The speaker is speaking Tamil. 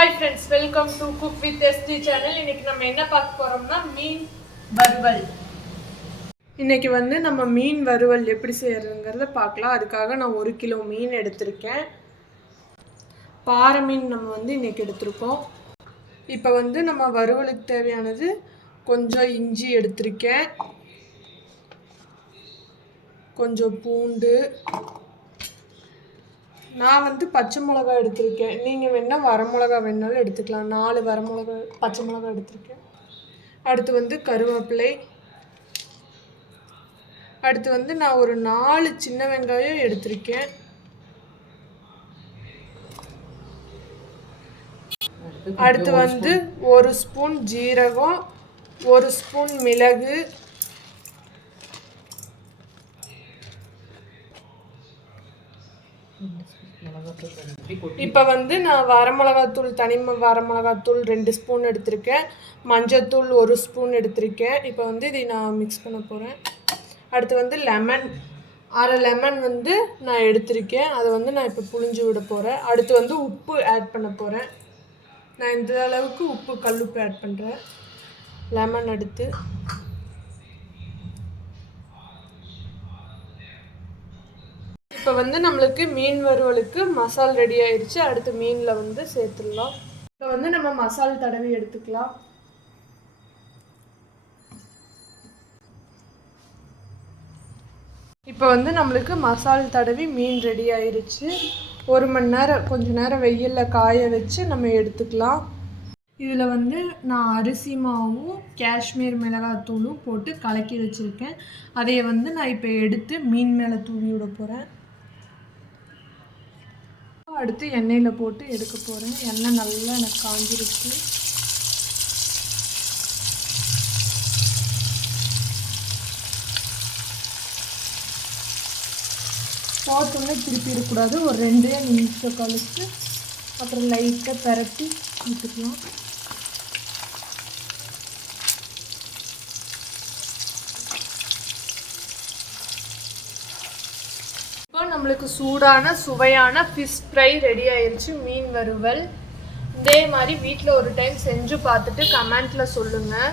Hi friends, welcome to cook with SD channel. இன்னைக்கு நம்ம என்ன பார்க்க போறோம்னா மீன் வறுவல். இன்னைக்கு நம்ம மீன் வறுவல் எப்படி செய்யறதுங்கிறத பார்க்கலாம். அதுக்காக நான் 1 கிலோ மீன் எடுத்திருக்கேன். பாறை மீன் நம்ம இன்னைக்கு எடுத்திருக்கோம். இப்போ நம்ம வறுவலுக்கு தேவையானது கொஞ்சம் இஞ்சி எடுத்திருக்கேன், கொஞ்சம் பூண்டு, நான் பச்சை மிளகா எடுத்திருக்கேன். நீங்கள் வேணால் வரமிளகா வேணாலும் எடுத்துக்கலாம். 4 வரமிளகா பச்சை மிளகா எடுத்திருக்கேன். அடுத்து கருவேப்பிலை. அடுத்து நான் ஒரு 4 சின்ன வெங்காயம் எடுத்திருக்கேன். அடுத்து 1 ஸ்பூன் ஜீரகம், 1 ஸ்பூன் மிளகு, இப்போ நான் வரமிளகாத்தூள், தனி வரமிளகாத்தூள் 2 ஸ்பூன் எடுத்திருக்கேன். மஞ்சத்தூள் 1 ஸ்பூன் எடுத்திருக்கேன். இப்போ இதை நான் மிக்ஸ் பண்ண போகிறேன். அடுத்து லெமன், அரை லெமன் நான் எடுத்திருக்கேன். அதை நான் இப்போ புழிஞ்சு விட போகிறேன். அடுத்து உப்பு ஆட் பண்ண போகிறேன். நான் இந்த அளவுக்கு உப்பு, கல்லுப்பு ஆட் பண்ணுறேன். லெமன் எடுத்து இப்போ நம்மளுக்கு மீன் வறுவலுக்கு மசால் ரெடி ஆயிடுச்சு. அடுத்து மீனில் சேர்த்துடலாம். இப்போ நம்ம மசால் தடவி எடுத்துக்கலாம். இப்போ நம்மளுக்கு மசால் தடவி மீன் ரெடி ஆயிடுச்சு. 1 மணி நேரம் கொஞ்ச நேரம் வெயிலில் காய வச்சு நம்ம எடுத்துக்கலாம். இதில் நான் அரிசி மாவும் காஷ்மீர் மிளகாத்தூளும் போட்டு கலக்கி வச்சுருக்கேன். அதையை நான் இப்போ எடுத்து மீன் மேலே தூவி விட போகிறேன். அடுத்து எண்ணெயில் போட்டு எடுக்க போகிறேன். எண்ணெய் நல்லா எனக்கு காஞ்சிருச்சு. போட்டோன்னே திருப்பி இருக்கக்கூடாது. ஒரு 2 நிமிஷம் கழித்து அப்புறம் லைட்டாக பரட்டி விட்டுக்கலாம். நம்மளுக்கு சூடான சுவையான ஃபிஷ் ஃப்ரை ரெடி ஆயிடுச்சு. மீன் வறுவல் இதே மாதிரி வீட்டில் ஒரு டைம் செஞ்சு பார்த்துட்டு கமெண்ட்டில் சொல்லுங்கள்.